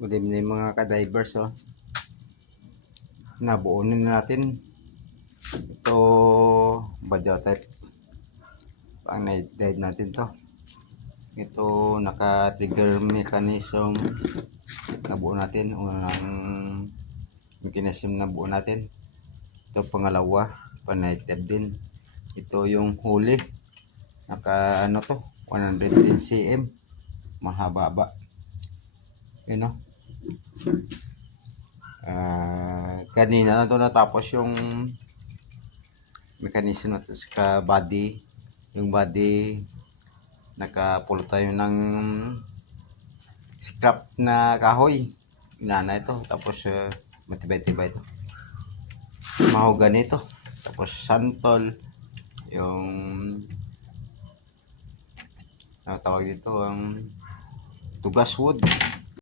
Good evening mga ka-divers, oh. Nabuunin na natin ito badyaw type pang dive natin to. Ito naka-trigger mechanism nabuo natin, unang mechanism nabuo natin. Ito pangalawa, pa-night dive din. Ito yung huli, naka ano to, 110 cm, mahaba-haba. Yun, no? Kanina na to natapos yung mechanism natin sa body. Yung body nakapulo tayo ng scrap na kahoy, inana ito, tapos matibay-tibay ito, mahogany ito, tapos santol, yung tawag dito ang tugas wood.